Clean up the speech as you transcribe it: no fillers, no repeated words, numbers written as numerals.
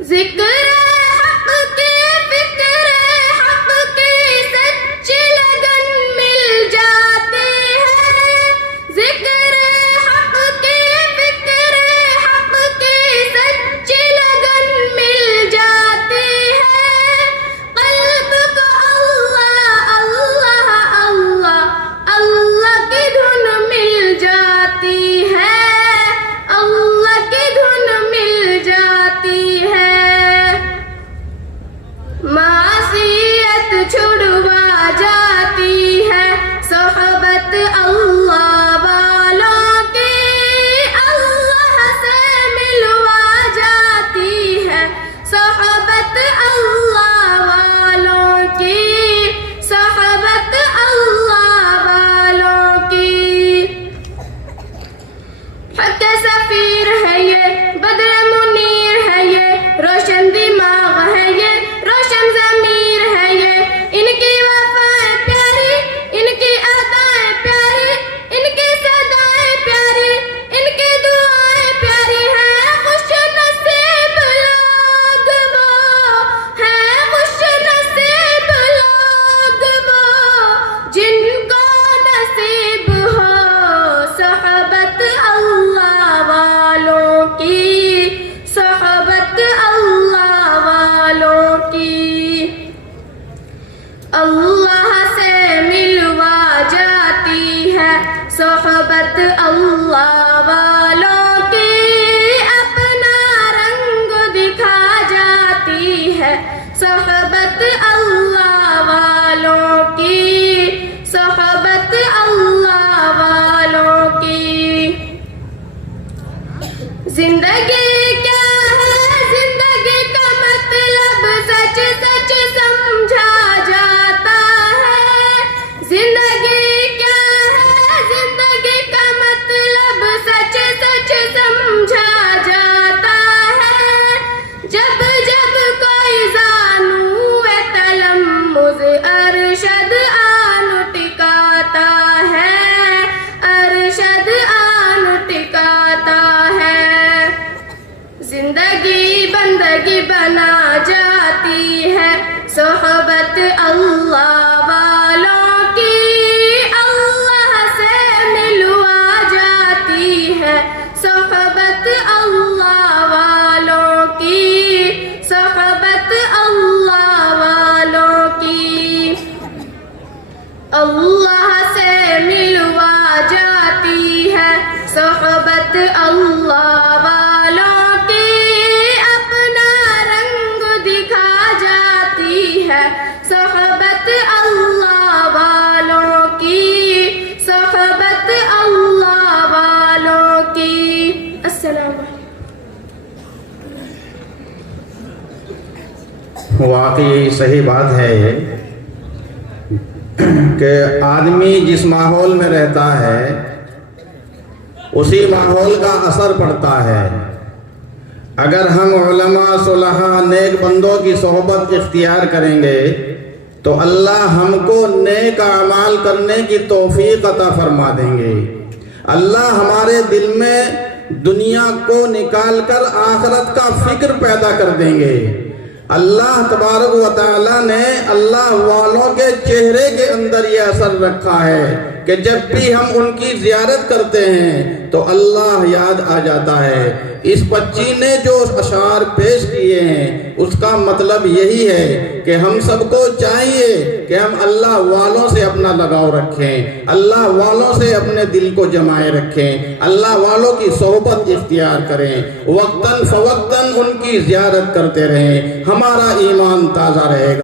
जिक्र हक की फिक्र हक की सच्ची लगन मिल जाती है। जिक्र हक की फिक्र हक की सच्ची लगन मिल जाती है। क़ल्ब को अल्लाह अल्लाह अल्लाह अल्लाह की धुन मिल जाती है। अल्लाह की धुन मिल जाती है। मासियत छुड़वा जाती है सोहबत अल्लाह वालों की। अल्लाह से मिलवा जाती है सोहबत अल्लाह वालों की। सोहबत अल्लाह वालों की। हक सफीर है ये, बद्र मुनीर है ये, रोशन दिमाग है ये, रोशन ज़मीर है ये। इनकी वफ़ाएं प्यारी, इनकी अदाएं प्यारी, इनकी सदाएं प्यारी, इनकी दुआएं प्यारी हैं। खुश नसीब लोग वो हैं, खुश नसीब लोग वो जिनको नसीब हो सोहबत अल्लाह वालों की। सोहबत अल्लाह वालों की। अल्लाह से मिलवा जाती है सोहबत अल्लाह वालों की। अपना रंग दिखा जाती है सोहबत अल्लाह वालों की। सोहबत अल्लाह वालों की। जिंदगी क्या है, जिंदगी का मतलब सच सच समझा जाता है। जिंदगी क्या है, जिंदगी का मतलब सच सच समझा जाता है। जब जब कोई जानू तलम्मुज़ अरशद आन टिकाता है। अरशद आन टिकाता है। जिंदगी बंदगी बना जाती है सोहबत अल्लाह वालों की। अल्लाह से मिलवा जाती है सोहबत अल्लाह वालों की। सोहबत अल्लाह वालों की। अल्लाह से मिलवा जाती है सोहबत अल्लाह वालों की। अपना रंग दिखा जाती है सोहबत अल्लाह वालों की। सोहबत अल्लाह वालों की। अस्सलाम वालेकुम। वाकई सही बात है ये कि आदमी जिस माहौल में रहता है उसी माहौल का असर पड़ता है। अगर हम उलमा सुलहा नेक बंदों की सोहबत इख्तियार करेंगे तो अल्लाह हमको नेक अमाल करने की तौफीक अता फरमा देंगे। अल्लाह हमारे दिल में दुनिया को निकाल कर आखिरत का फिक्र पैदा कर देंगे। अल्लाह तबारक व तआला ने अल्लाह वालों के चेहरे के अंदर ये असर रखा है कि जब भी हम उनकी ज़ियारत करते हैं तो अल्लाह याद आ जाता है। इस बच्ची ने जो अशार पेश किए हैं उसका मतलब यही है कि हम सबको चाहिए कि हम अल्लाह वालों से अपना लगाव रखें, अल्लाह वालों से अपने दिल को जमाए रखें, अल्लाह वालों की सोहबत इख्तियार करें, वक्तन फवक्तन उनकी ज़ियारत करते रहें। हमारा ईमान ताज़ा रहेगा।